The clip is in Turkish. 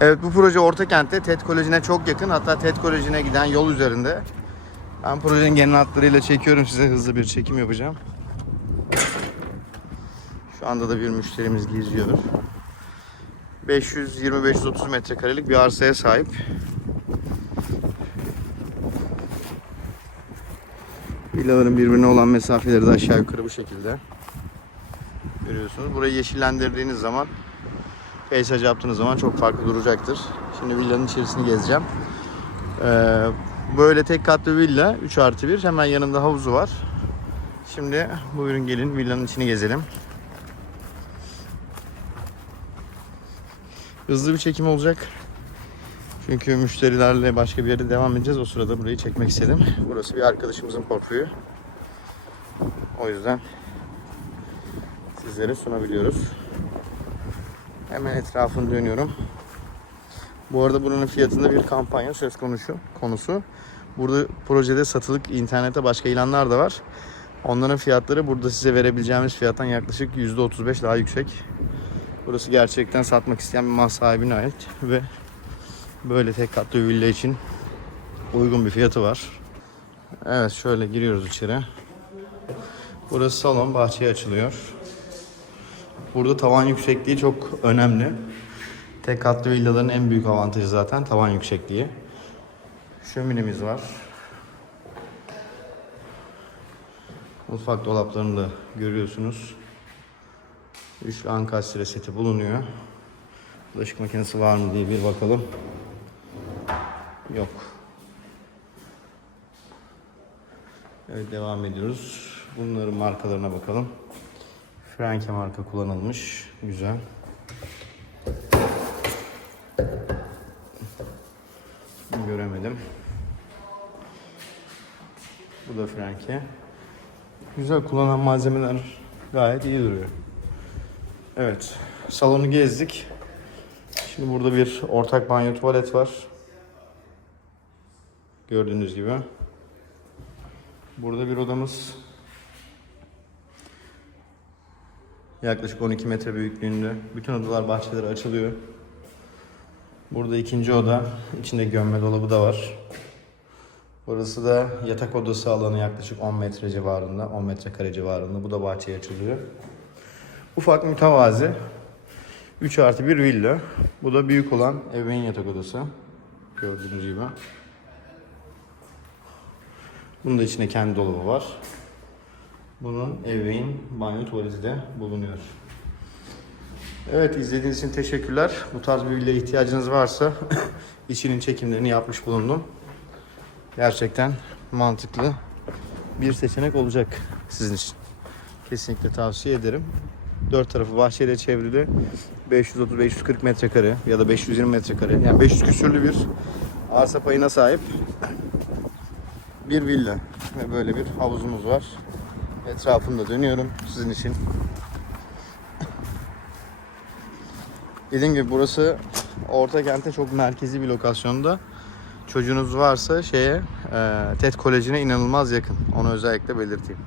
Evet bu proje Ortakent'te TED Koleji'ne çok yakın. Hatta TED Koleji'ne giden yol üzerinde. Ben projenin genel hatlarıyla çekiyorum size. Hızlı bir çekim yapacağım. Şu anda da bir müşterimiz geziyor. 520-530 metrekarelik bir arsaya sahip. Villaların birbirine olan mesafeleri de aşağı yukarı bu şekilde. Görüyorsunuz. Burayı yeşillendirdiğiniz zaman peyzaj yaptığınız zaman çok farklı duracaktır. Şimdi villanın içerisini gezeceğim. Ee, böyle tek katlı villa 3 artı 1 hemen yanında havuzu var. Şimdi buyurun gelin villanın içini gezelim. Hızlı bir çekim olacak. Çünkü müşterilerle başka bir yere devam edeceğiz. O sırada burayı çekmek istedim. Burası bir arkadaşımızın portföyü. O yüzden sizlere sunabiliyoruz. Hemen etrafını dönüyorum. Bu arada buranın fiyatında bir kampanya söz konusu. konusu. Burada projede satılık internette başka ilanlar da var. Onların fiyatları burada size verebileceğimiz fiyattan yaklaşık %35 daha yüksek. Burası gerçekten satmak isteyen bir mal sahibine ait ve böyle tek katlı villa için uygun bir fiyatı var. Evet şöyle giriyoruz içeri. Burası salon bahçeye açılıyor. Burada tavan yüksekliği çok önemli. Tek katlı villaların en büyük avantajı zaten tavan yüksekliği. Şöminemiz var. Mutfak dolaplarını da görüyorsunuz. Üçlü ankastre seti bulunuyor. Bulaşık makinesi var mı diye bir bakalım. Yok. Evet devam ediyoruz. Bunların markalarına bakalım. Franke marka kullanılmış. Güzel. Göremedim. Bu da Franke. Güzel kullanan malzemeler gayet iyi duruyor. Evet. Salonu gezdik. Şimdi burada bir ortak banyo tuvalet var. Gördüğünüz gibi. Burada bir odamız. Yaklaşık 12 metre büyüklüğünde. Bütün odalar bahçeleri açılıyor. Burada ikinci oda. İçinde gömme dolabı da var. Burası da yatak odası alanı yaklaşık 10 metre civarında. 10 metrekare civarında. Bu da bahçeye açılıyor. Ufak mütevazi. 3 artı bir villa. Bu da büyük olan ebeveyn yatak odası. Gördüğünüz gibi. Bunun da içinde kendi dolabı var. Bunun ebeveyn banyo tuvaleti de bulunuyor. Evet izlediğiniz için teşekkürler. Bu tarz bir villa ihtiyacınız varsa içinin çekimlerini yapmış bulundum. Gerçekten mantıklı bir seçenek olacak sizin için. Kesinlikle tavsiye ederim. Dört tarafı bahçeyle çevrili 530-540 metrekare ya da 520 metrekare yani 500 küsürlü bir arsa payına sahip bir villa ve böyle bir havuzumuz var. Etrafında dönüyorum sizin için. Dediğim gibi burası Orta Kent'te çok merkezi bir lokasyonda. Çocuğunuz varsa şeye, e, TED Koleji'ne inanılmaz yakın. Onu özellikle belirteyim.